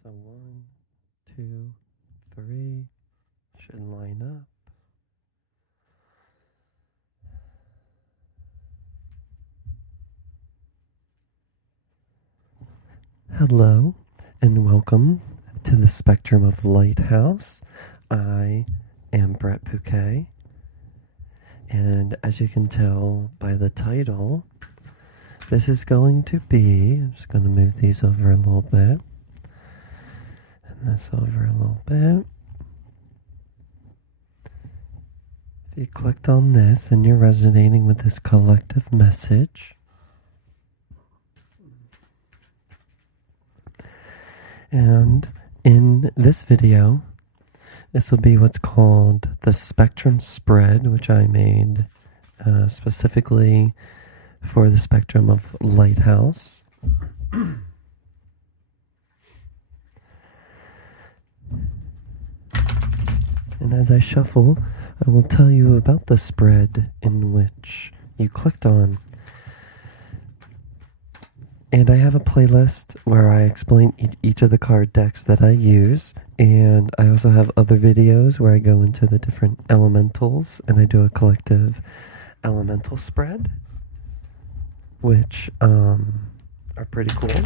So 1, 2, 3 should line up. Hello and welcome to the Spectrum of Lighthouse. I am Brett Bouquet, and as you can tell by the title, this is going to be, I'm just going to move these over a little bit, and this over a little bit. If you clicked on this, then you're resonating with this collective message. And in this video, this will be what's called the spectrum spread, which I made specifically for the spectrum of Lighthouse. And as I shuffle, I will tell you about the spread in which you clicked on. And I have a playlist where I explain each of the card decks that I use. And I also have other videos where I go into the different elementals and I do a collective elemental spread, which are pretty cool.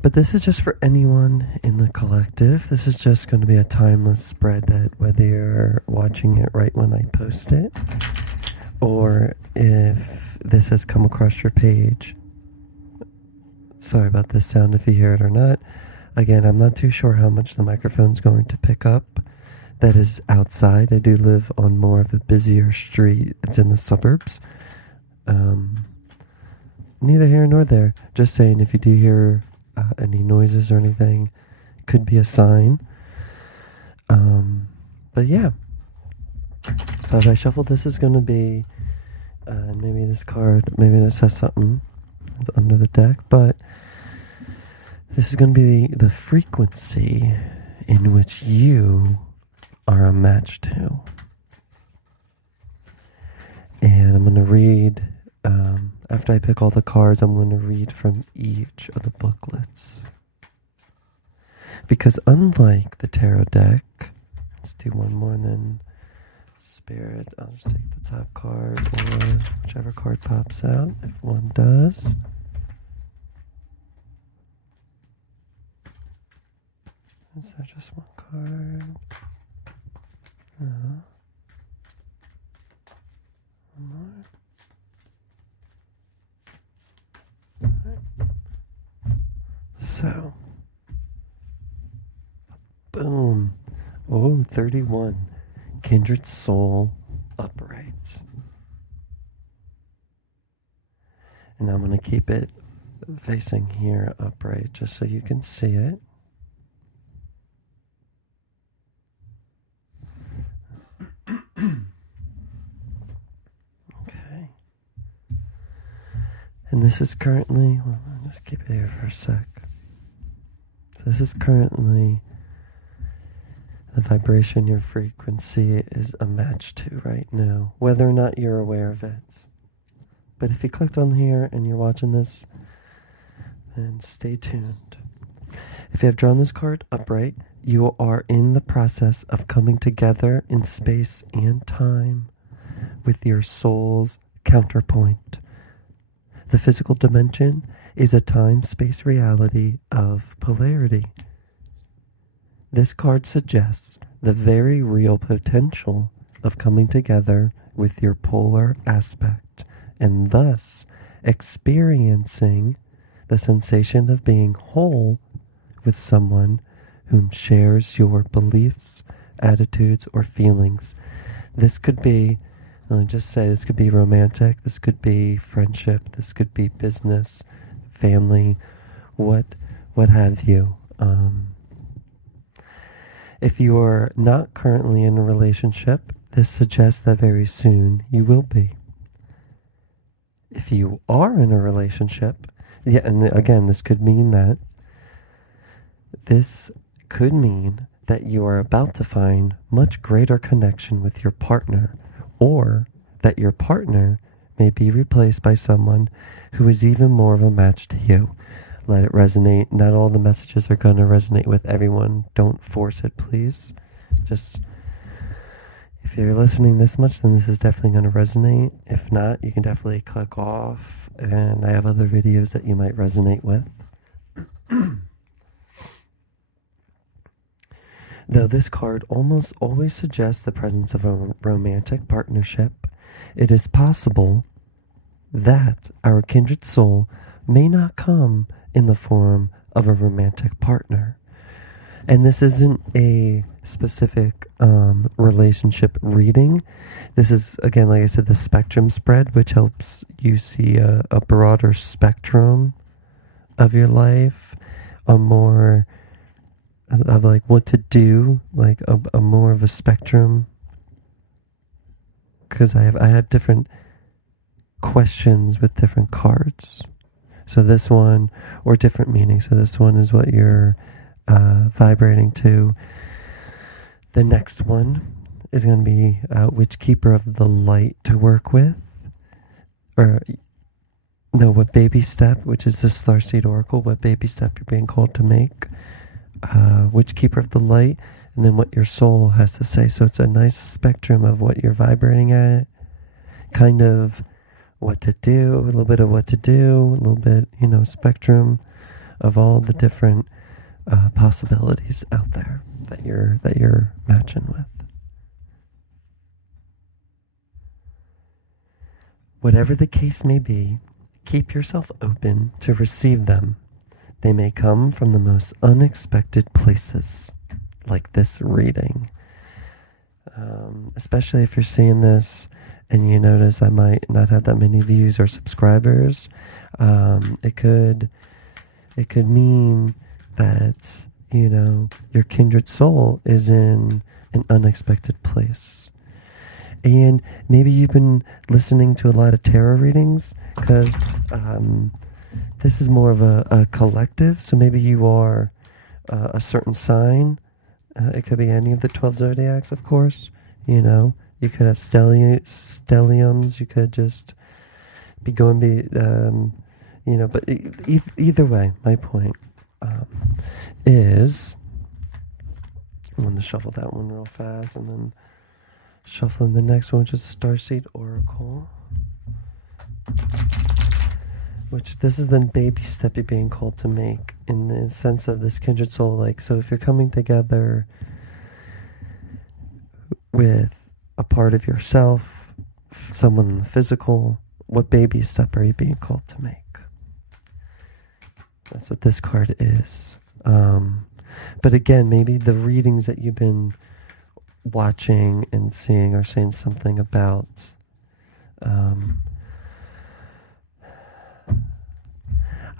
But this is just for anyone in the collective. This is just going to be a timeless spread that whether you're watching it right when I post it, or if this has come across your page. Sorry about this sound if you hear it or not. Again, I'm not too sure how much the microphone's going to pick up. That is outside. I do live on more of a busier street. It's in the suburbs. Neither here nor there. Just saying, if you do hear any noises or anything, it could be a sign. But yeah. So as I shuffle, this is going to be, and maybe this card, maybe this has something that's under the deck, but this is going to be the frequency in which you are a match to. And I'm going to read, after I pick all the cards, I'm going to read from each of the booklets. Because unlike the tarot deck, let's do one more and then Spirit, I'll just take the top card or whichever card pops out, if one does. Is there just one card? No. One more. Alright. So, boom. Oh, 31. Kindred soul upright. And I'm going to keep it facing here upright just so you can see it. Okay. And this is currently, well, I'll just keep it here for a sec. So this is currently the vibration your frequency is a match to right now, whether or not you're aware of it. But if you clicked on here and you're watching this, then stay tuned. If you have drawn this card upright, you are in the process of coming together in space and time with your soul's counterpoint. The physical dimension is a time-space reality of polarity. This card suggests the very real potential of coming together with your polar aspect and thus experiencing the sensation of being whole with someone whom shares your beliefs, attitudes, or feelings. This could be, let me just say, this could be romantic, this could be friendship, this could be business, family, what have you. If you are not currently in a relationship, this suggests that very soon you will be. If you are in a relationship, yeah, and again, this could mean that you are about to find much greater connection with your partner, or that your partner may be replaced by someone who is even more of a match to you. let it resonate. Not all the messages are going to resonate with everyone. Don't force it, please. Just, if you're listening this much, then this is definitely going to resonate. If not, you can definitely click off, and I have other videos that you might resonate with. Though this card almost always suggests the presence of a romantic partnership, it is possible that our kindred soul may not come in the form of a romantic partner. And this isn't a specific relationship reading. This is, again, like I said, the spectrum spread, which helps you see a broader spectrum of your life, a more of like what to do, like a more of a spectrum. Because I have different questions with different cards. So this one, or different meanings. So this one is what you're vibrating to. The next one is going to be which keeper of the light to work with. Or, no, what baby step, which is the Starseed Oracle, what baby step you're being called to make. Which keeper of the light, and then what your soul has to say. So it's a nice spectrum of what you're vibrating at, kind of what to do, a little bit of what to do, a little bit, spectrum of all the different possibilities out there that you're matching with. Whatever the case may be, keep yourself open to receive them. They may come from the most unexpected places, like this reading. Especially if you're seeing this and you notice I might not have that many views or subscribers. It could mean that, your kindred soul is in an unexpected place. And maybe you've been listening to a lot of tarot readings because this is more of a collective, so maybe you are a certain sign. It could be any of the 12 zodiacs, of course. You could have stelliums. You could just be but either way, my point is, I'm going to shuffle that one real fast and then shuffling the next one, which is Starseed Oracle. Which this is the baby step you're being called to make in the sense of this kindred soul. Like, so if you're coming together with a part of yourself, someone in the physical, what baby step are you being called to make? That's what this card is. But again, maybe the readings that you've been watching and seeing are saying something about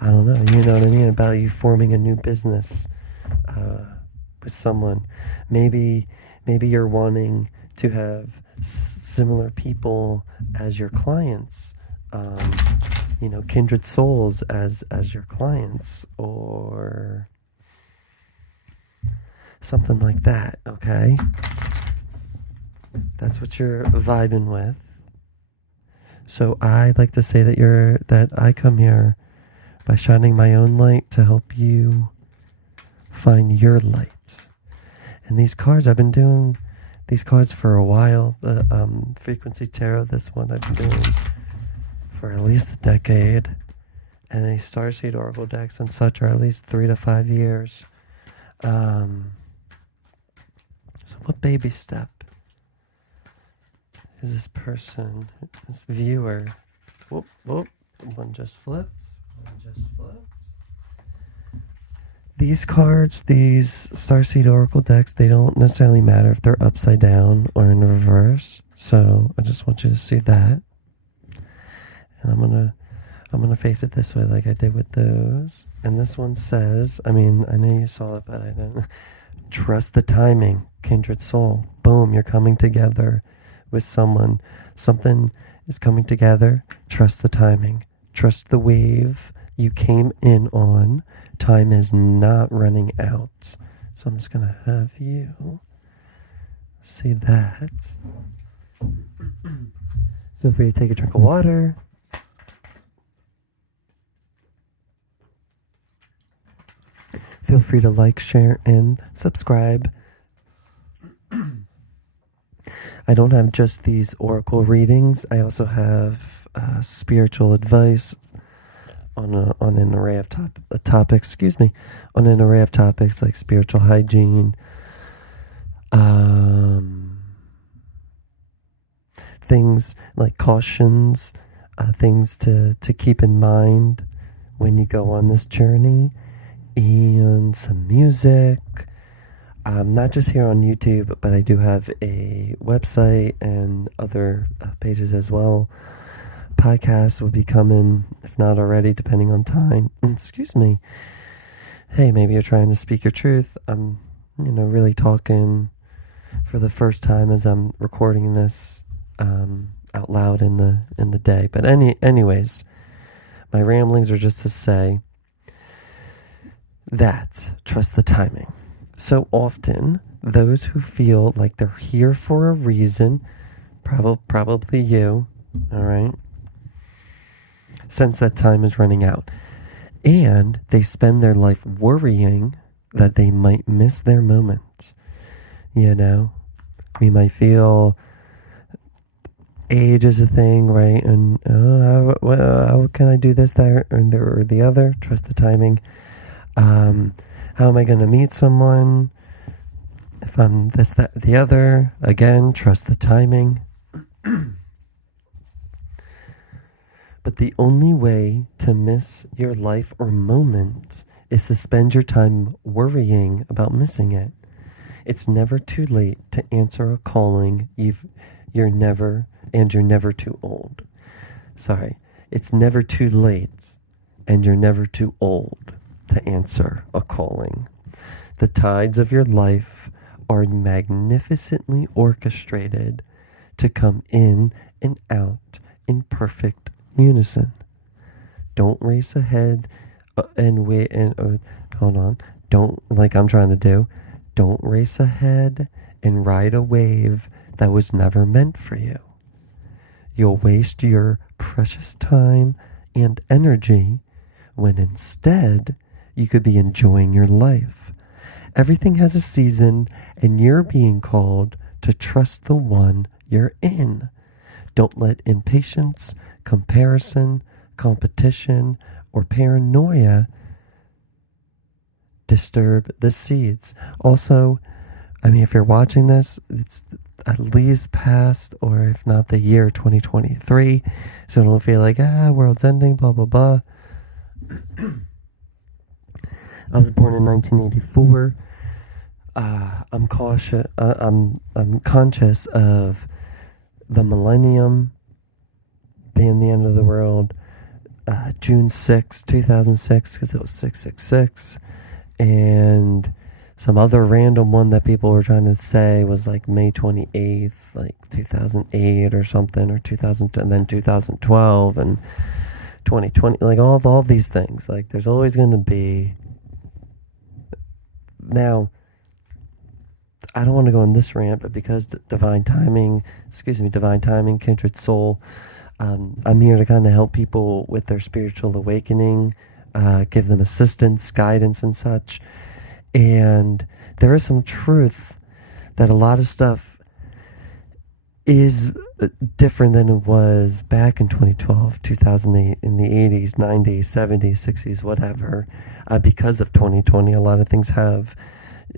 I don't know, you know what I mean? About you forming a new business with someone. Maybe you're wanting to have similar people as your clients, kindred souls as your clients, or something like that, okay? That's what you're vibing with. So I like to say that I come here by shining my own light to help you find your light. And these cards, I've been doing these cards for a while. The Frequency Tarot, this one I've been doing for at least a decade. And the Starseed Oracle decks and such are at least 3 to 5 years. So what baby step is this person, this viewer? Whoop, one just flipped. These cards, these Starseed Oracle decks, they don't necessarily matter if they're upside down or in reverse. So I just want you to see that. And I'm gonna face it this way like I did with those. And this one says, I know you saw it, but I didn't. Trust the timing, kindred soul. Boom, you're coming together with someone. Something is coming together. Trust the timing. Trust the wave you came in on. Time is not running out. So I'm just going to have you see that. Feel free to take a drink of water. Feel free to like, share, and subscribe. I don't have just these oracle readings. I also have spiritual advice on an array of topics. On an array of topics like spiritual hygiene, things like cautions, things to keep in mind when you go on this journey, and some music. Not just here on YouTube, but I do have a website and other pages as well. Podcasts will be coming, if not already, depending on time. Excuse me. Hey, maybe you're trying to speak your truth. I'm, really talking for the first time as I'm recording this out loud in the day. But anyways, my ramblings are just to say that trust the timing. So often, those who feel like they're here for a reason, probably you, all right, sense that time is running out. And they spend their life worrying that they might miss their moment. We might feel age is a thing, right? And how can I do this, that, or the other? Trust the timing. How am I going to meet someone? If I'm this, that, the other, again, trust the timing. But the only way to miss your life or moment is to spend your time worrying about missing it. It's never too late to answer a calling. You're never too old. Sorry. It's never too late, and you're never too old to answer a calling. The tides of your life are magnificently orchestrated to come in and out in perfect unison. Don't race ahead and wait and hold on. Don't, like I'm trying to do, don't race ahead and ride a wave that was never meant for you. You'll waste your precious time and energy when instead you could be enjoying your life. Everything has a season, and you're being called to trust the one you're in. Don't let impatience, comparison, competition, or paranoia disturb the seeds. Also, if you're watching this, it's at least past, or if not the year 2023, so don't feel like, world's ending, blah, blah, blah. I was born in 1984. I'm cautious. I'm conscious of the millennium being the end of the world. June 6, 2006, because it was 666, and some other random one that people were trying to say was like May 28th, like 2008 or something, or 2000, and then 2012 and 2020, like all these things. Like there's always going to be. Now, I don't want to go on this rant, but because divine timing, kindred soul, I'm here to kind of help people with their spiritual awakening, give them assistance, guidance, and such. And there is some truth that a lot of stuff is different than it was back in 2012, 2008, in the 80s, 90s, 70s, 60s, whatever. Because of 2020, a lot of things have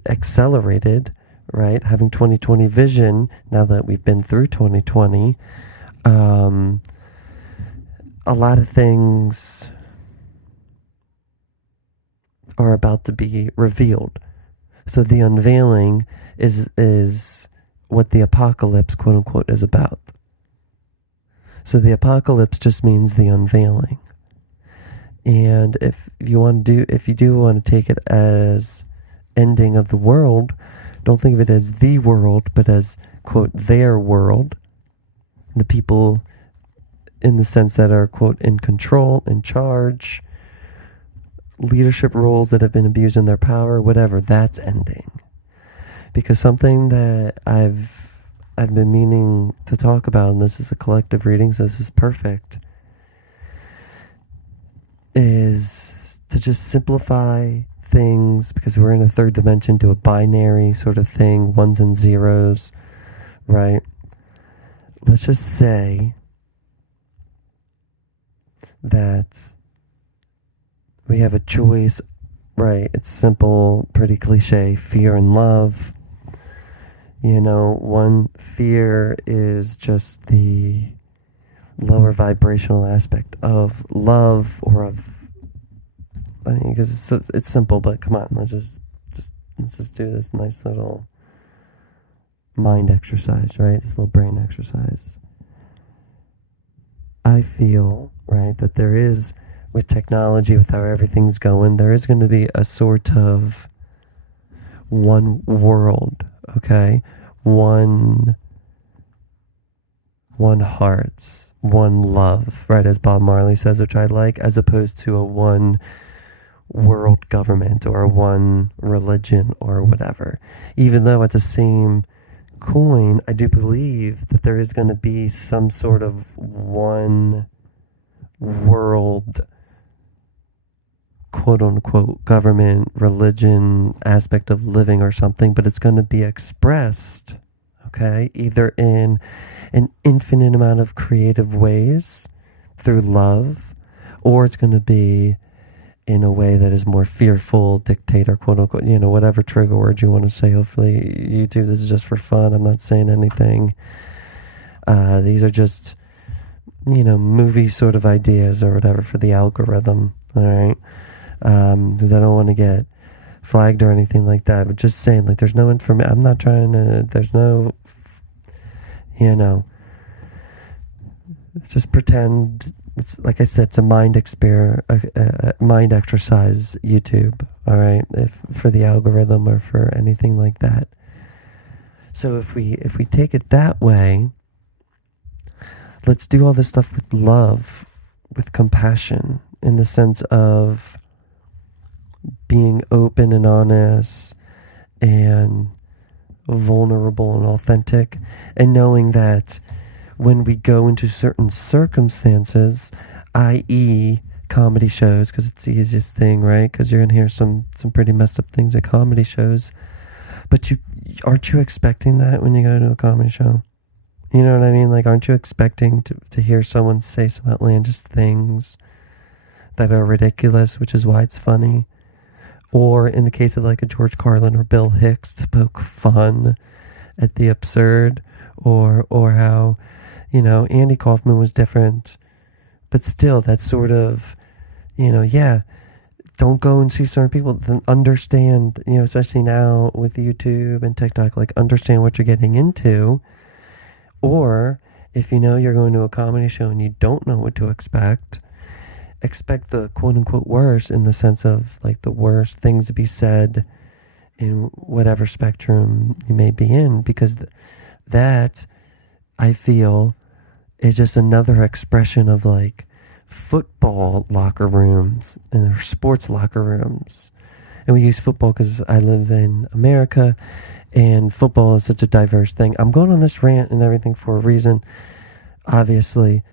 accelerated, right? Having 2020 vision, now that we've been through 2020, a lot of things are about to be revealed. So the unveiling is what the apocalypse, quote unquote, is about. So the apocalypse just means the unveiling. And if you do want to take it as ending of the world, don't think of it as the world, but as, quote, their world. The people in the sense that are, quote, in control, in charge, leadership roles that have been abusing their power, whatever, that's ending. Because something that I've been meaning to talk about, and this is a collective reading, so this is perfect, is to just simplify things, because we're in a third dimension, to a binary sort of thing, ones and zeros, right? Let's just say that we have a choice, right? It's simple, pretty cliche, fear and love. One fear is just the lower vibrational aspect of love, or of, because it's simple, but come on, let's just do this nice little mind exercise, right? This little brain exercise. I feel, right, that there is, with technology, with how everything's going, there is going to be a sort of one world, okay? One heart, one love, right, as Bob Marley says, which I like, as opposed to a one world government or one religion or whatever. Even though at the same coin, I do believe that there is going to be some sort of one world, quote unquote, government, religion aspect of living or something, but it's going to be expressed, okay, either in an infinite amount of creative ways through love, or it's going to be in a way that is more fearful, dictator, quote unquote, whatever trigger word you want to say. Hopefully, YouTube, this is just for fun. I'm not saying anything. These are just, movie sort of ideas or whatever for the algorithm, all right? Because I don't want to get flagged or anything like that, but just saying, like, there's no information. I'm not trying to, there's no, just pretend. It's like I said, it's a mind mind exercise, YouTube, all right, for the algorithm or for anything like that. So if we take it that way, let's do all this stuff with love, with compassion, in the sense of being open and honest and vulnerable and authentic, and knowing that when we go into certain circumstances, i.e. comedy shows, because it's the easiest thing, right? Because you're going to hear some pretty messed up things at comedy shows. But aren't you expecting that when you go to a comedy show? You know what I mean? Like, aren't you expecting to hear someone say some outlandish things that are ridiculous, which is why it's funny? Or in the case of like a George Carlin or Bill Hicks, to poke fun at the absurd, or how, Andy Kaufman was different, but still that sort of, don't go and see certain people, then understand, especially now with YouTube and TikTok, like, understand what you're getting into. Or if you're going to a comedy show and you don't know what to expect the quote unquote worst, in the sense of like the worst things to be said in whatever spectrum you may be in, because that, I feel, is just another expression of like football locker rooms and sports locker rooms. And we use football because I live in America and football is such a diverse thing. I'm going on this rant and everything for a reason, obviously,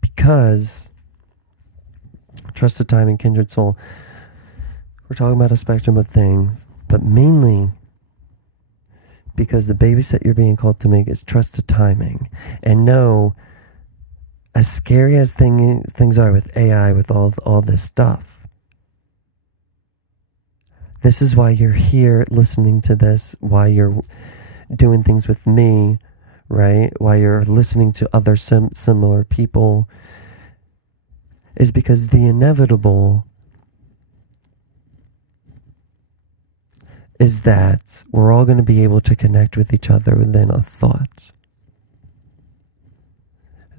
because trusted time and kindred soul, we're talking about a spectrum of things, but mainly because the babysit you're being called to make is trusted timing. And no, as scary as things are with AI, with all this stuff, this is why you're here listening to this, why you're doing things with me, right? Why you're listening to other similar people, is because the inevitable is that we're all going to be able to connect with each other within a thought.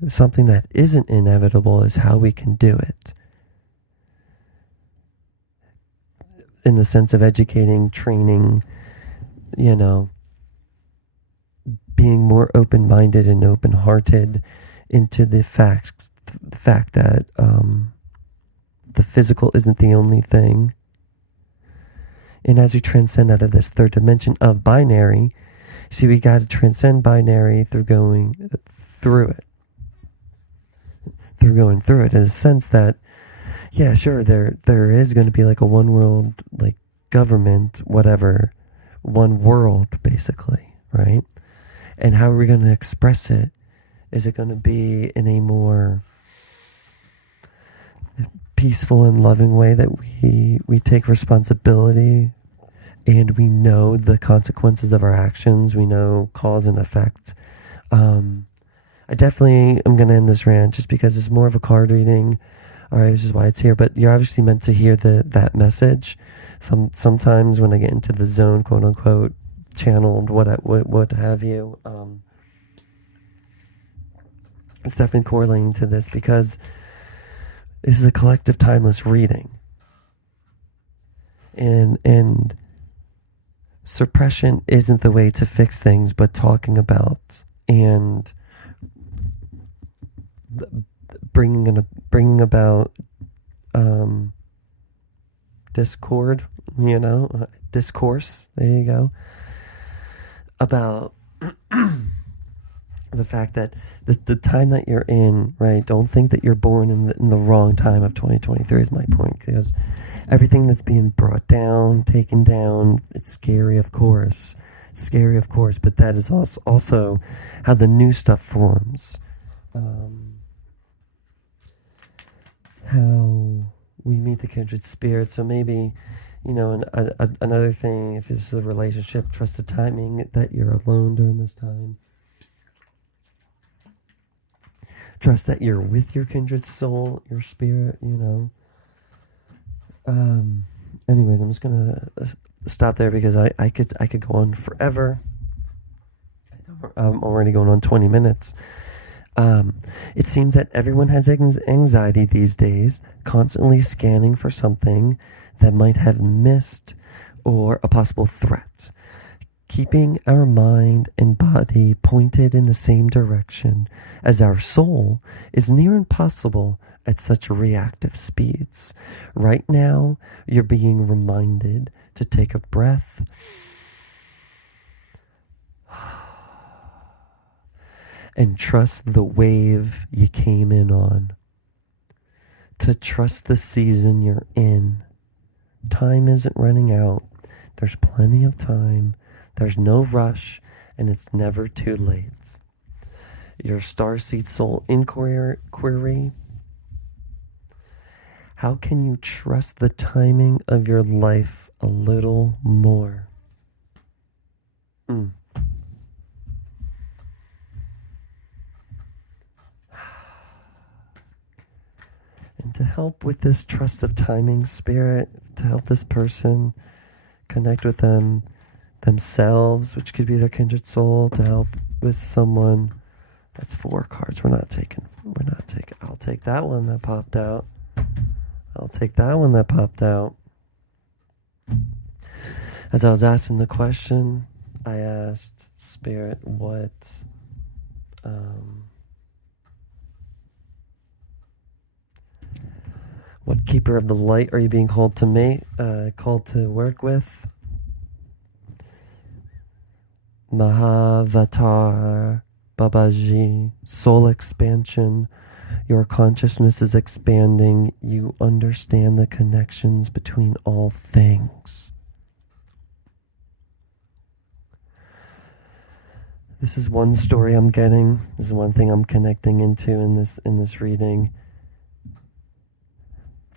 Something that isn't inevitable is how we can do it. In the sense of educating, training, being more open-minded and open-hearted into the fact that the physical isn't the only thing. And as we transcend out of this third dimension of binary, see, we got to transcend binary through going through it. In a sense that, Yeah, sure, there is going to be like a one world, like government, whatever, one world basically, right? And how are we going to express it? Is it going to be in a more peaceful and loving way that we take responsibility and we know the consequences of our actions? We know cause and effect. I definitely am going to end this rant just because it's more of a card reading. All right, which is why it's here. But you're obviously meant to hear that message. Sometimes when I get into the zone, quote unquote, channeled, what have you, it's definitely correlating to this because this is a collective timeless reading. And suppression isn't the way to fix things, but talking about and bringing about discord, discourse, there you go, about the fact that the time that you're in, right? Don't think that you're born in the wrong time of 2023 is my point, because everything that's being brought down, taken down, it's scary, of course, but that is also how the new stuff forms. How we meet the kindred spirit. So maybe, another thing, if this is a relationship, trust the timing that you're alone during this time. Trust that you're with your kindred soul, your spirit, Anyways, I'm just gonna stop there because I could go on forever. I'm already going on 20 minutes. It seems that everyone has anxiety these days, constantly scanning for something that might have missed or a possible threat. Keeping our mind and body pointed in the same direction as our soul is near impossible at such reactive speeds. Right now, you're being reminded to take a breath and trust the wave you came in on. To trust the season you're in. Time isn't running out. There's plenty of time. There's no rush, and it's never too late. Your starseed soul inquiry. How can you trust the timing of your life a little more? And to help with this trust of timing spirit, to help this person connect with themselves, which could be their kindred soul, to help with someone. That's 4 cards. We're not taking. I'll take that one that popped out. As I was asking the question, I asked Spirit, what keeper of the light are you being called to work with? Mahavatar Babaji, soul expansion. Your consciousness is expanding. You understand the connections between all things. This is one story I'm getting. This is one thing I'm connecting into in this reading.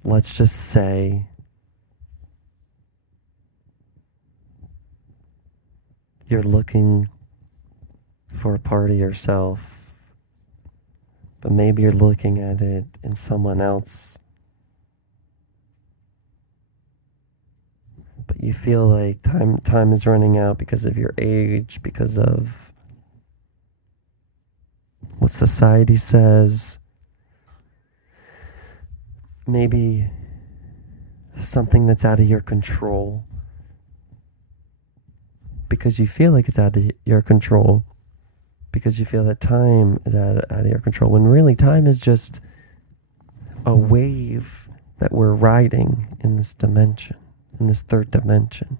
Let's just say you're looking for a part of yourself, but maybe you're looking at it in someone else. But you feel like time is running out because of your age, because of what society says. Maybe something that's out of your control, because you feel like it's out of your control, because you feel that time is out of your control, when really time is just a wave that we're riding in this dimension, in this third dimension.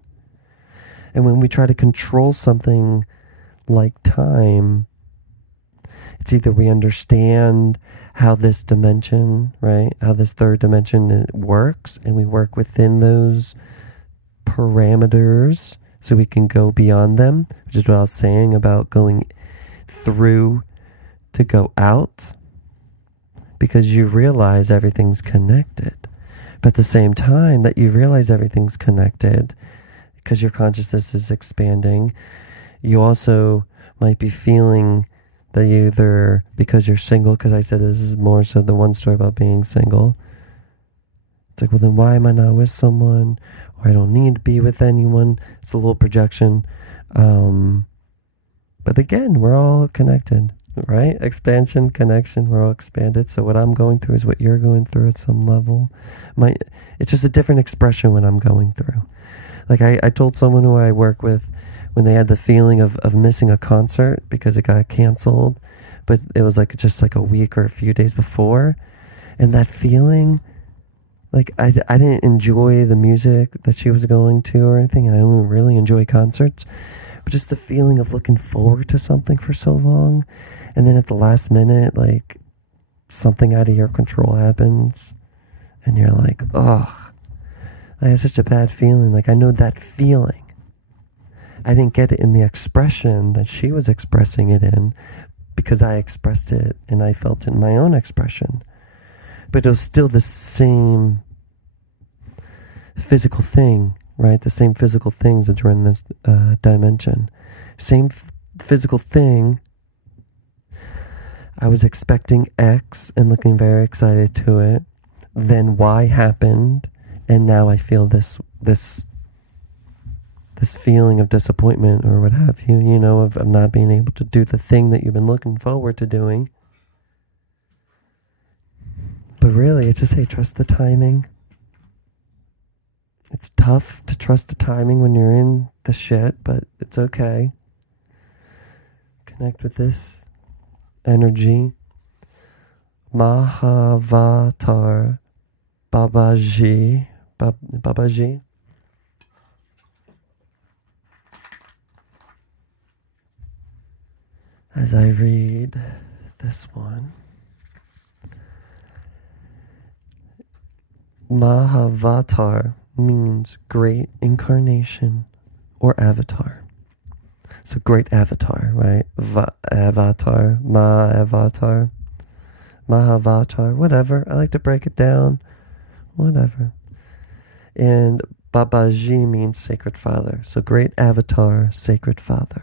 And when we try to control something like time, It's either we understand how this dimension, right, how this third dimension works, and we work within those parameters so we can go beyond them, which is what I was saying about going through to go out, because you realize everything's connected. But at the same time that you realize everything's connected, because your consciousness is expanding, you also might be feeling that either because you're single, because I said this is more so the one story about being single. It's like, well, then why am I not with someone? Or I don't need to be with anyone. It's a little projection. But again, we're all connected, right? Expansion, connection, we're all expanded. So what I'm going through is what you're going through at some level. It's just a different expression when I'm going through. Like I told someone who I work with, when they had the feeling of missing a concert because it got canceled, but it was like just like a week or a few days before. And that feeling, like I didn't enjoy the music that she was going to or anything. And I don't really enjoy concerts, but just the feeling of looking forward to something for so long. And then at the last minute, like something out of your control happens and you're like, oh, I had such a bad feeling. Like I know that feeling. I didn't get it in the expression that she was expressing it in, because I expressed it and I felt it in my own expression. But it was still the same physical thing, right? The same physical things that were in this dimension. Same physical thing. I was expecting X and looking very excited to it. Then Y happened, and now I feel this feeling of disappointment or what have you, of not being able to do the thing that you've been looking forward to doing. But really, it's just, hey, trust the timing. It's tough to trust the timing when you're in the shit, but it's okay. Connect with this energy. Mahavatar Babaji. Babaji. As I read this one, Mahavatar means great incarnation or avatar. So great avatar, right? Avatar, Mahavatar, whatever. I like to break it down, whatever. And Babaji means sacred father. So great avatar, sacred father.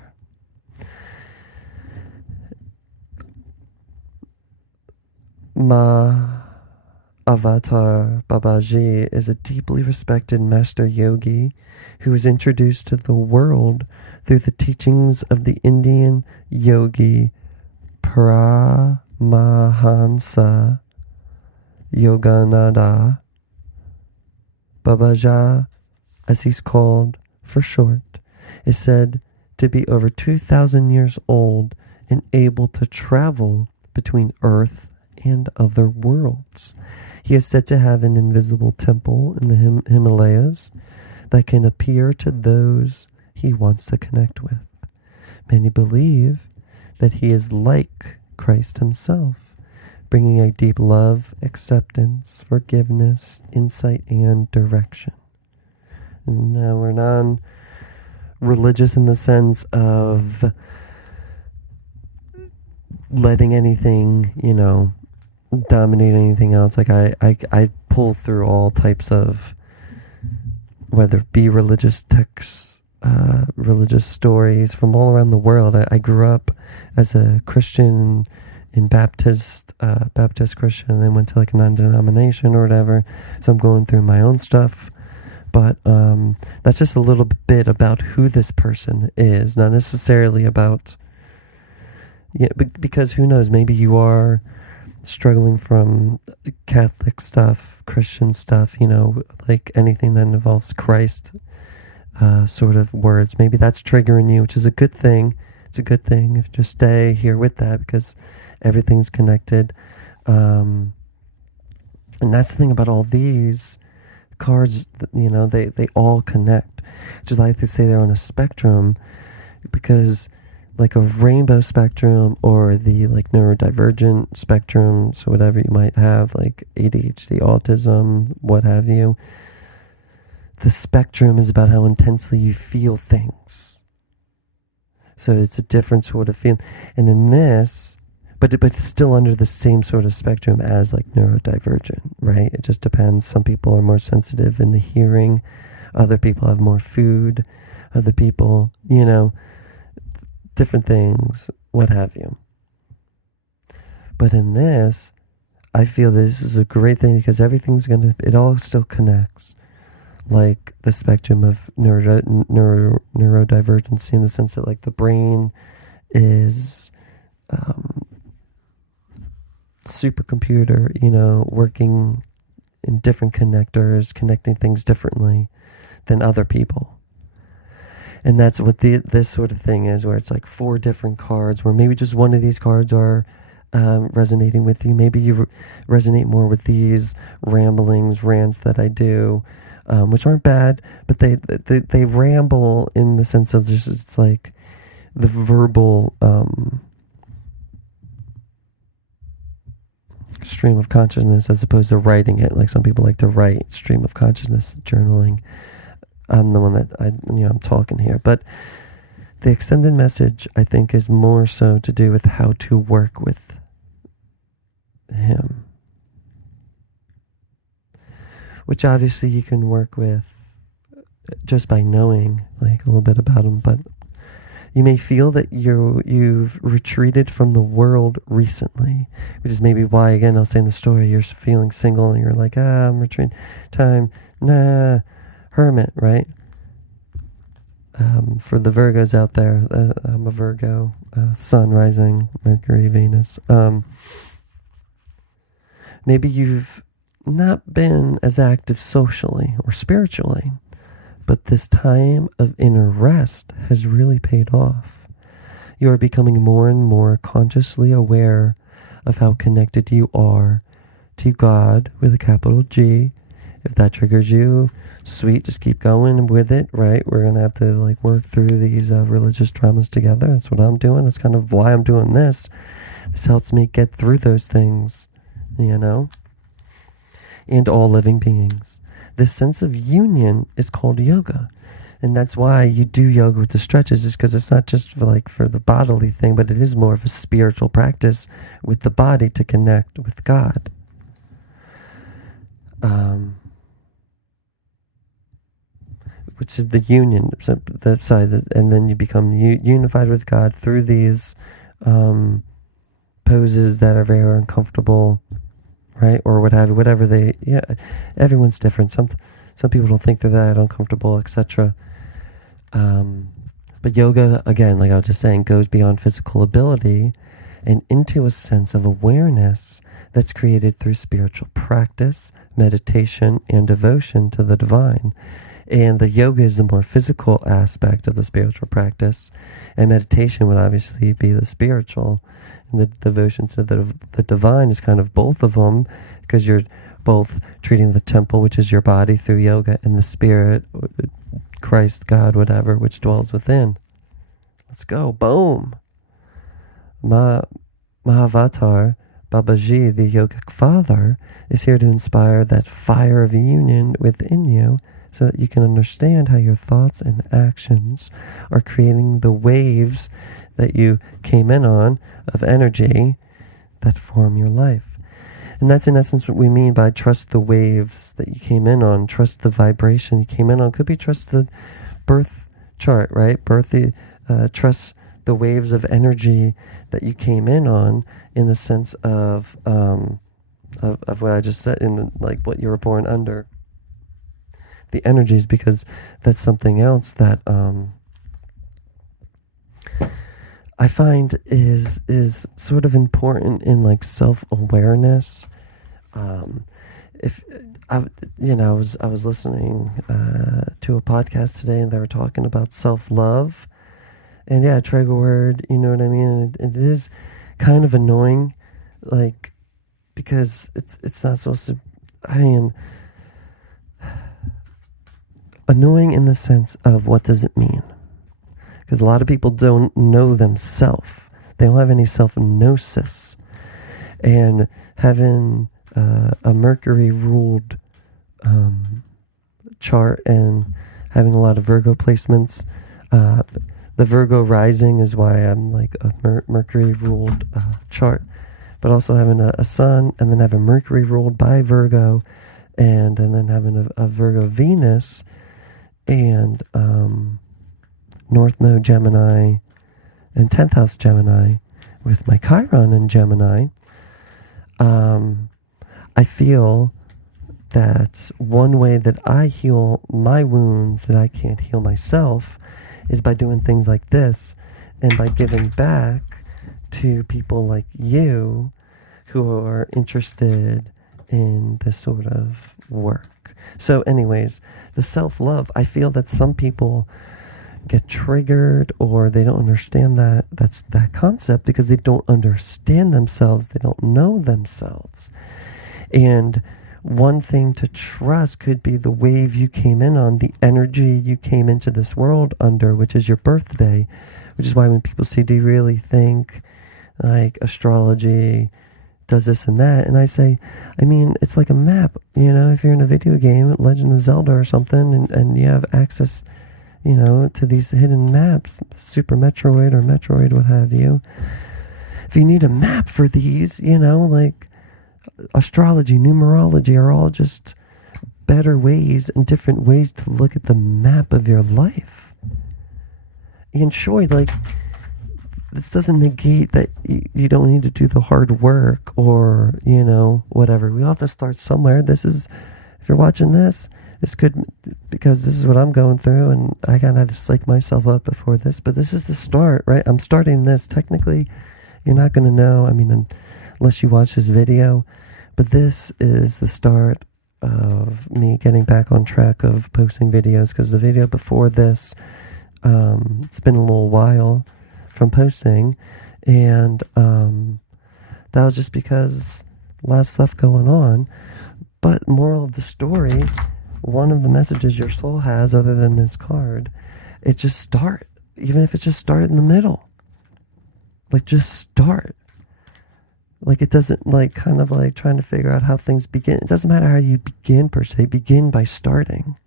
Avatar Babaji is a deeply respected master yogi who was introduced to the world through the teachings of the Indian yogi Paramahansa Yogananda. Babaji, as he's called for short, is said to be over 2,000 years old and able to travel between Earth and other worlds. He is said to have an invisible temple in the Himalayas that can appear to those he wants to connect with. Many believe that he is like Christ himself, bringing a deep love, acceptance, forgiveness, insight, and direction. And now we're non-religious in the sense of letting anything, dominate anything else. Like I pull through all types of, whether it be religious texts, religious stories from all around the world. I grew up as a Christian in Baptist Christian, and then went to like a non-denomination or whatever. So I'm going through my own stuff. But that's just a little bit about who this person is, not necessarily about, because who knows, maybe you are struggling from Catholic stuff, Christian stuff, like anything that involves Christ sort of words. Maybe that's triggering you, which is a good thing. It's a good thing if you just stay here with that, because everything's connected. And that's the thing about all these cards, they all connect. Just like they say, they're on a spectrum, because like a rainbow spectrum or the like neurodivergent spectrum, so whatever you might have, like ADHD, autism, what have you, the spectrum is about how intensely you feel things. So it's a different sort of feeling. And in this, but it's still under the same sort of spectrum as like neurodivergent, right? It just depends. Some people are more sensitive in the hearing. Other people have more food. Other people, different things, what have you. But in this, I feel this is a great thing because it all still connects. Like the spectrum of neurodivergency, in the sense that like the brain is supercomputer, working in different connectors, connecting things differently than other people. And that's what this sort of thing is, where it's like 4 different cards, where maybe just one of these cards are resonating with you. Maybe you resonate more with these rants that I do, which aren't bad, but they ramble in the sense of just, it's like the verbal stream of consciousness, as opposed to writing it. Like some people like to write stream of consciousness, journaling. I'm the one that I'm talking here, but the extended message, I think, is more so to do with how to work with him, which obviously you can work with just by knowing like a little bit about him. But you may feel that you've retreated from the world recently, which is maybe why, again, I'll say in the story, you're feeling single and you're like, I'm retreating, hermit, right? For the Virgos out there, I'm a Virgo, Sun, rising, Mercury, Venus. Maybe you've not been as active socially or spiritually, but this time of inner rest has really paid off. You are becoming more and more consciously aware of how connected you are to God with a capital G. If that triggers you, sweet, just keep going with it, right? We're going to have to like work through these religious traumas together. That's what I'm doing. That's kind of why I'm doing this. This helps me get through those things, and all living beings. This sense of union is called yoga. And that's why you do yoga with the stretches, is because it's not just for the bodily thing, but it is more of a spiritual practice with the body to connect with God. Which is the union, and then you become unified with God through these poses that are very uncomfortable, right? Or what have you, whatever everyone's different. Some people don't think they're that uncomfortable, etc. But yoga, again, like I was just saying, goes beyond physical ability and into a sense of awareness that's created through spiritual practice, meditation, and devotion to the divine. And the yoga is the more physical aspect of the spiritual practice, and meditation would obviously be the spiritual, and the devotion to the divine is kind of both of them, because you're both treating the temple, which is your body, through yoga, and the spirit, Christ, God, whatever, which dwells within. Let's go. Boom. Mahavatar Babaji, the yogic father, is here to inspire that fire of union within you, so that you can understand how your thoughts and actions are creating the waves that you came in on of energy that form your life. And that's in essence what we mean by trust the waves that you came in on, trust the vibration you came in on. Could be trust the birth chart, right? Trust the waves of energy that you came in on, in the sense of what I just said, in like what you were born under. The energies, because that's something else that I find is sort of important in like self-awareness. If I was listening to a podcast today, and they were talking about self-love, and yeah, trigger word, you know what I mean? And it is kind of annoying, like, because it's not supposed to. I mean, annoying in the sense of, what does it mean? because a lot of people don't know themselves. They don't have any self-gnosis. And having a Mercury ruled chart and having a lot of Virgo placements, the Virgo rising is why I'm like a Mercury ruled chart, but also having a sun and then having Mercury ruled by Virgo, and then having a Virgo Venus and North Node Gemini and 10th house Gemini with my Chiron in Gemini. I feel that one way that I heal my wounds that I can't heal myself is by doing things like this and by giving back to people like you who are interested in this sort of work. So anyways, the self-love, I feel that some people get triggered or they don't understand that concept because they don't understand themselves. They don't know themselves. And one thing to trust could be the wave you came in on, the energy you came into this world under, which is your birthday, which is why when people say, do you really think like astrology does this and that? And I say, I mean, it's like a map, if you're in a video game, Legend of Zelda or something, and you have access, to these hidden maps, Super Metroid or Metroid, what have you. If you need a map for these, like astrology, numerology are all just better ways and different ways to look at the map of your life. And sure, like, this doesn't negate that you don't need to do the hard work or, whatever. We all have to start somewhere. If you're watching this, it's good because this is what I'm going through and I kind of had to psych myself up before this, but this is the start, right? I'm starting this. Technically, you're not going to know, unless you watch this video, but this is the start of me getting back on track of posting videos, because the video before this, it's been a little while from posting, and that was just because a lot of stuff going on. But moral of the story, one of the messages your soul has, other than this card, it just start, even if it just started in the middle, like just start. Like it doesn't kind of like trying to figure out how things begin. It doesn't matter how you begin per se. Begin by starting.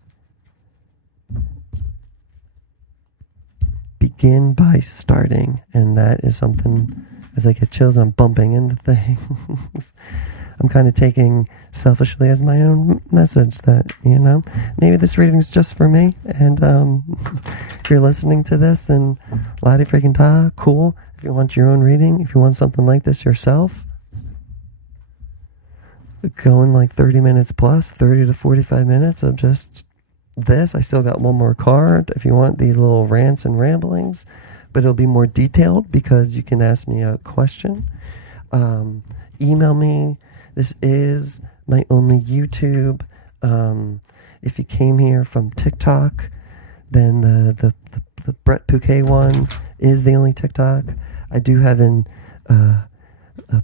Begin by starting. And that is something, as I get chills, I'm bumping into things. I'm kind of taking selfishly as my own message that, maybe this reading's just for me. And if you're listening to this, then la-di freaking da, cool. If you want your own reading, if you want something like this yourself, going like 30 minutes plus, 30 to 45 minutes of just this. I still got one more card if you want these little rants and ramblings, but it'll be more detailed because you can ask me a question. Email me. This is my only YouTube. If you came here from TikTok, then the Brett Bouquet one is the only TikTok. I do have a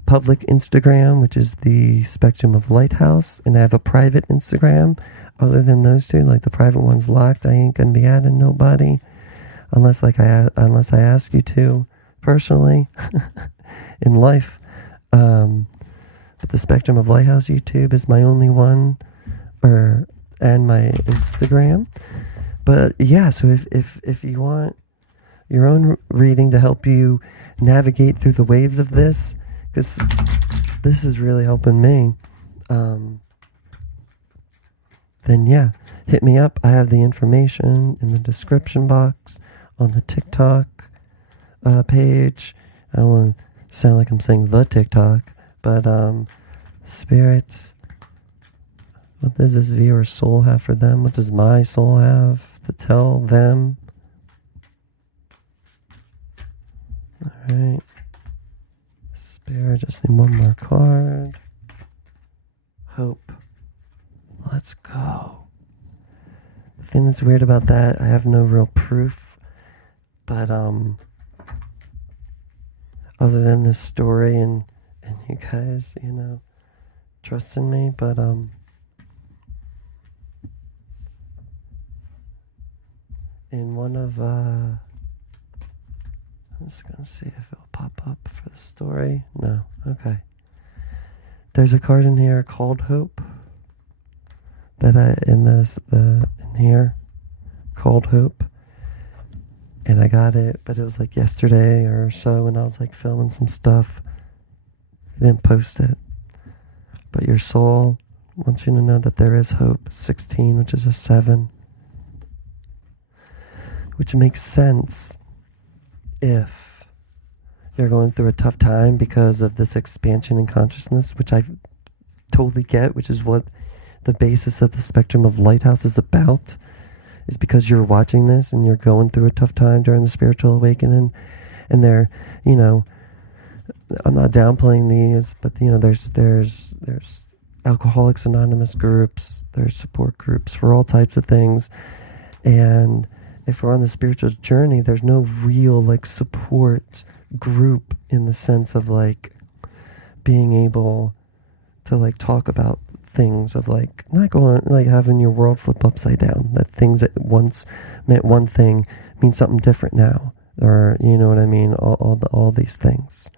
public Instagram, which is the Spectrum of Lighthouse, and I have a private Instagram. Other than those two, like the private one's locked, I ain't gonna be adding nobody unless I ask you to personally in life. But the Spectrum of Lighthouse YouTube is my only one, and my Instagram. But yeah, so if you want your own reading to help you navigate through the waves of this, because this is really helping me, then yeah, hit me up. I have the information in the description box on the TikTok page. I don't want to sound like I'm saying the TikTok, but Spirit, what does this viewer's soul have for them? What does my soul have to tell them? Alright. Spirit, just need one more card. Hope. Let's go. The thing that's weird about that, I have no real proof, but other than this story and you guys, trusting me, but in one of I'm just gonna see if it'll pop up for the story. No, okay. There's a card in here called Hope that in here called Hope, and I got it, but it was like yesterday or so when I was like filming some stuff. I didn't post it, but your soul wants you to know that there is hope. 16, which is a 7, which makes sense if you're going through a tough time because of this expansion in consciousness, which I totally get, which is what the basis of the spectrum of Lighthouse is about, is because you're watching this and you're going through a tough time during the spiritual awakening, and there, I'm not downplaying these, but there's Alcoholics Anonymous groups, there's support groups for all types of things, and if we're on the spiritual journey, there's no real like support group in the sense of like being able to like talk about things of like not going like having your world flip upside down, that things that once meant one thing mean something different now, or you know what I mean, all these things.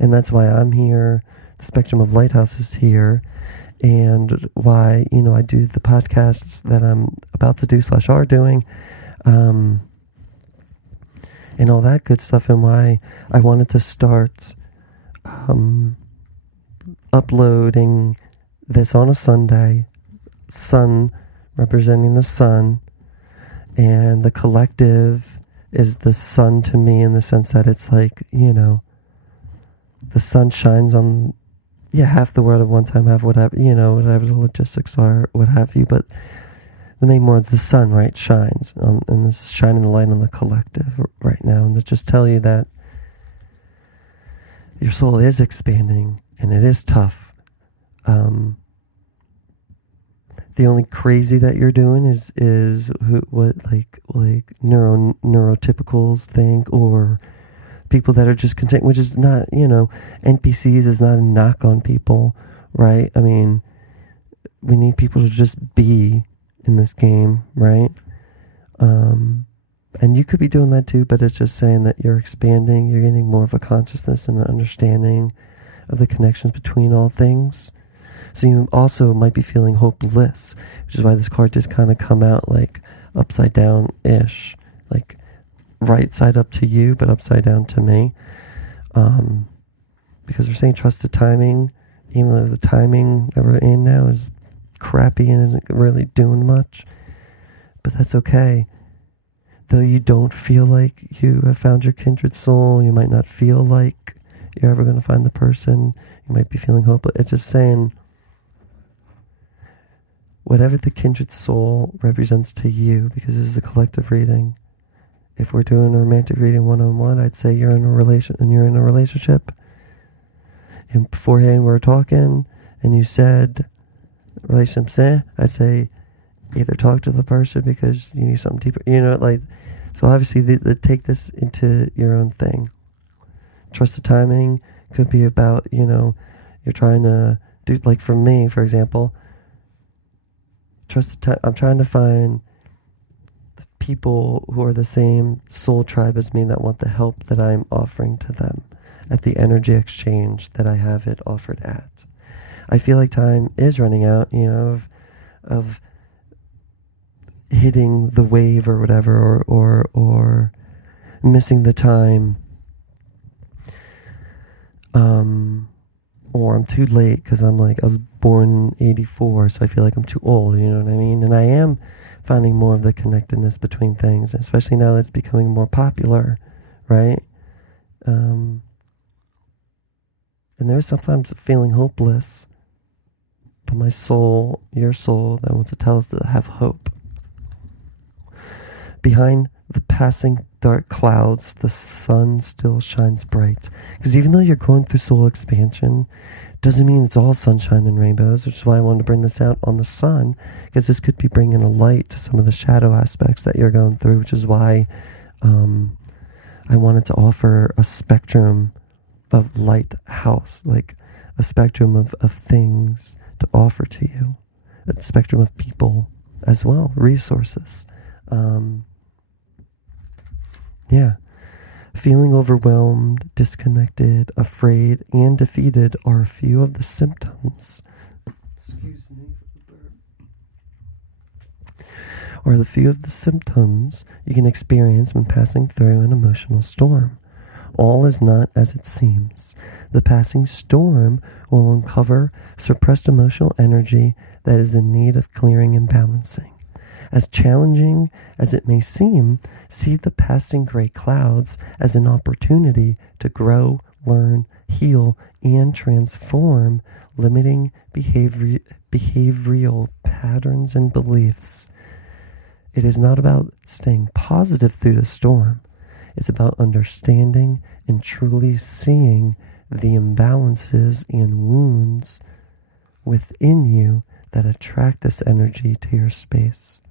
And that's why I'm here, the spectrum of Lighthouse is here, and why I do the podcasts that I'm about to do / are doing, and all that good stuff, and why I wanted to start uploading this on a Sunday, sun representing the sun, and the collective is the sun to me in the sense that it's like, the sun shines on, half the world at one time, half whatever, whatever the logistics are, what have you, but the main word is the sun, right, shines, and this is shining the light on the collective right now, and to just tell you that your soul is expanding, and it is tough. The only crazy that you're doing is what neurotypicals think, or people that are just content, which is not, NPCs is not a knock on people, right? I mean, we need people to just be in this game, right? And you could be doing that too, but it's just saying that you're expanding, you're getting more of a consciousness and an understanding of the connections between all things. So you also might be feeling hopeless, which is why this card just kind of come out like upside down-ish, like right side up to you, but upside down to me. Because we're saying trust the timing, even though the timing that we're in now is crappy and isn't really doing much. But that's okay. Though you don't feel like you have found your kindred soul, you might not feel like you're ever going to find the person, you might be feeling hopeless. It's just saying, whatever the kindred soul represents to you, because this is a collective reading. If we're doing a romantic reading one-on-one, I'd say you're in a relationship. And beforehand we were talking, and you said relationships, I'd say either talk to the person because you need something deeper. So obviously take this into your own thing. Trust the timing could be about, you're trying to do, like for me, for example, trust the time. I'm trying to find the people who are the same soul tribe as me that want the help that I'm offering to them at the energy exchange that I have it offered at. I feel like time is running out, of hitting the wave or whatever, or missing the time, or I'm too late because I was born in 84, so I feel like I'm too old, you know what I mean? And I am finding more of the connectedness between things, especially now that it's becoming more popular, right? And there's sometimes feeling hopeless, but my soul, your soul, that wants to tell us to have hope. Behind the passing dark clouds, the sun still shines bright. Because even though you're going through soul expansion, doesn't mean it's all sunshine and rainbows, which is why I wanted to bring this out on the sun, because this could be bringing a light to some of the shadow aspects that you're going through, which is why I wanted to offer a spectrum of lighthouse, like a spectrum of things to offer to you, a spectrum of people as well, resources. Feeling overwhelmed, disconnected, afraid, and defeated are a few of the symptoms. Excuse me. Or the few of the symptoms you can experience when passing through an emotional storm. All is not as it seems. The passing storm will uncover suppressed emotional energy that is in need of clearing and balancing. As challenging as it may seem, see the passing gray clouds as an opportunity to grow, learn, heal, and transform limiting behavioral patterns and beliefs. It is not about staying positive through the storm. It's about understanding and truly seeing the imbalances and wounds within you that attract this energy to your space.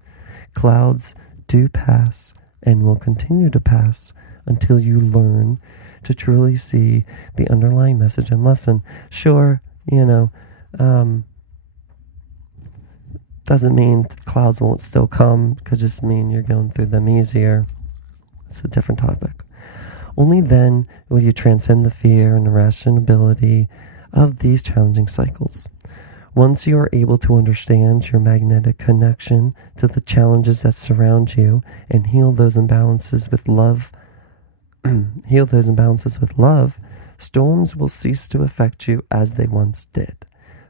Clouds do pass and will continue to pass until you learn to truly see the underlying message and lesson. Sure, doesn't mean clouds won't still come, could just mean you're going through them easier. It's a different topic. Only then will you transcend the fear and irrationality of these challenging cycles. Once you are able to understand your magnetic connection to the challenges that surround you and heal those imbalances with love, storms will cease to affect you as they once did.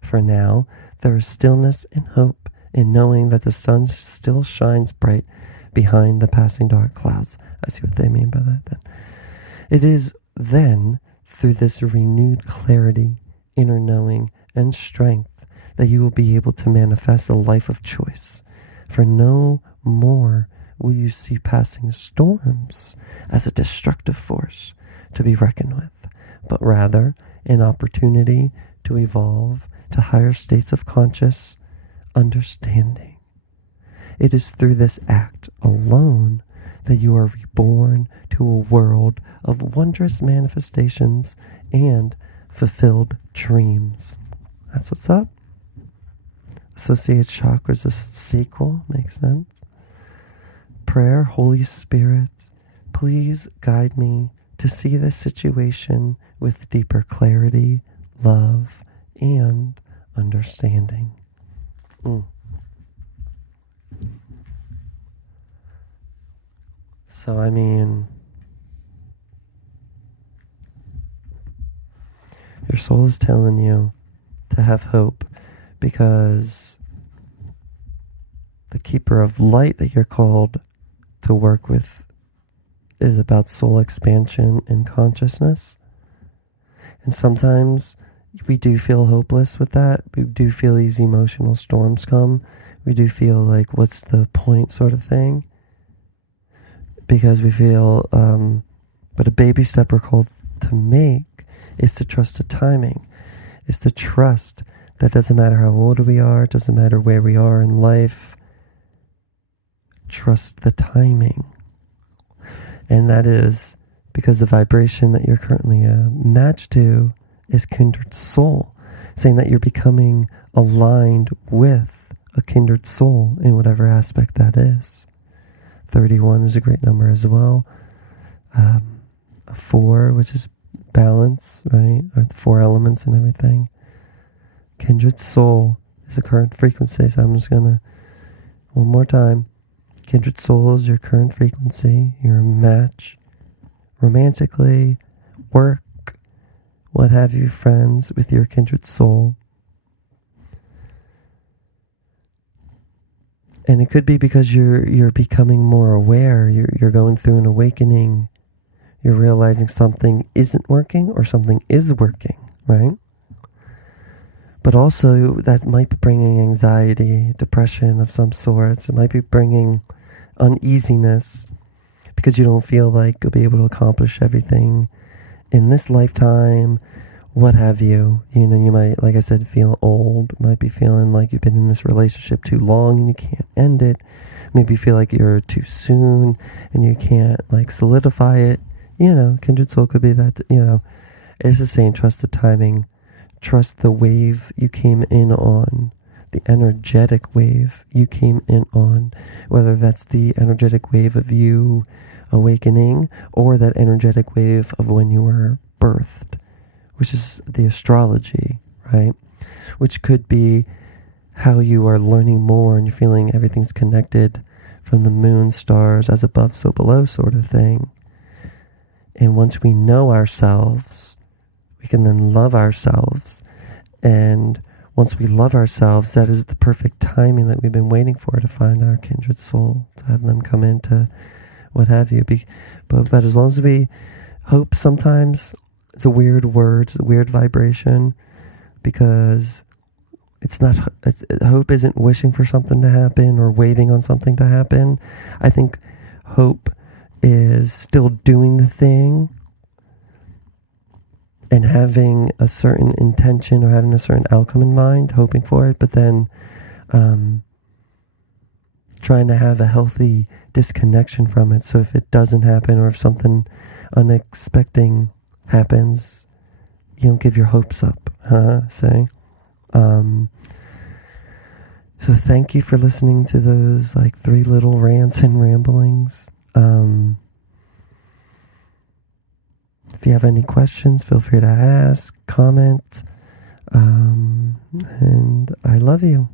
For now, there is stillness and hope in knowing that the sun still shines bright behind the passing dark clouds. I see what they mean by that then. It is then, through this renewed clarity, inner knowing, and strength, that you will be able to manifest a life of choice. For no more will you see passing storms as a destructive force to be reckoned with, but rather an opportunity to evolve to higher states of conscious understanding. It is through this act alone that you are reborn to a world of wondrous manifestations and fulfilled dreams. That's what's up. Associated chakras is sacral, makes sense. Prayer, Holy Spirit, please guide me to see this situation with deeper clarity, love, and understanding. So, your soul is telling you to have hope because the keeper of light that you're called to work with is about soul expansion and consciousness. And sometimes we do feel hopeless with that. We do feel these emotional storms come. We do feel like, what's the point sort of thing? Because we feel, but a baby step we're called to make is to trust the timing. Is to trust that doesn't matter how old we are, doesn't matter where we are in life. Trust the timing. And that is because the vibration that you're currently matched to is kindred soul, saying that you're becoming aligned with a kindred soul in whatever aspect that is. 31 is a great number as well. 4, which is balance, right? Or the 4 elements and everything. Kindred soul is the current frequency. So I'm just gonna, one more time. Kindred soul is your current frequency. You're a match. Romantically, work, what have you, friends with your kindred soul. And it could be because you're becoming more aware. You're going through an awakening. You're realizing something isn't working or something is working, right? But also that might be bringing anxiety, depression of some sorts. It might be bringing uneasiness because you don't feel like you'll be able to accomplish everything in this lifetime, what have you. You know, you might, like I said, feel old. Might be feeling like you've been in this relationship too long and you can't end it. Maybe you feel like you're too soon and you can't like solidify it. You know, kindred soul could be that, it's just saying trust the timing. Trust the wave you came in on, the energetic wave you came in on, whether that's the energetic wave of you awakening, or that energetic wave of when you were birthed, which is the astrology, right? Which could be how you are learning more and you're feeling everything's connected from the moon, stars, as above, so below sort of thing. And once we know ourselves, we can then love ourselves. And once we love ourselves, that is the perfect timing that we've been waiting for to find our kindred soul, to have them come into what have you. But as long as we hope, sometimes it's a weird word, it's a weird vibration, because hope isn't wishing for something to happen or waiting on something to happen. I think hope is still doing the thing and having a certain intention or having a certain outcome in mind, hoping for it, but then trying to have a healthy disconnection from it. So if it doesn't happen, or if something unexpected happens, you don't give your hopes up, say. So thank you for listening to those 3 little rants and ramblings. If you have any questions, feel free to ask, comment, and I love you.